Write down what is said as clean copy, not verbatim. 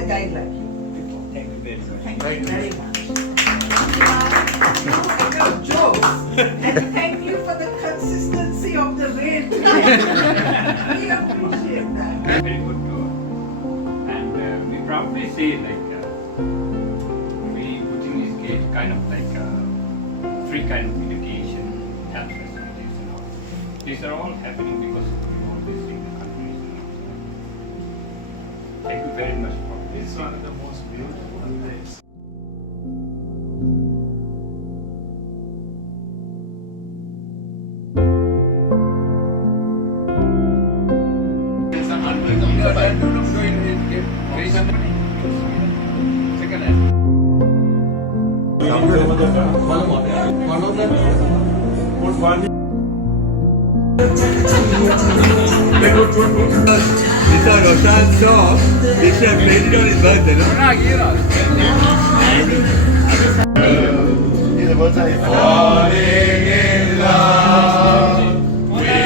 a guide like you before. Thank you very much. Thank you very much. You echo jokes, and thank you for the consistency of the rain tonight. We appreciate that. Very good tour. And we probably say like we Bhutanese get kind of like free kind of education, health facilities and all. These are all happening because we all visiting the countries. Thank you very much for this. It's one of the most beautiful days. This is Roshan's song. He should have played it on his birthday, no? Falling in love with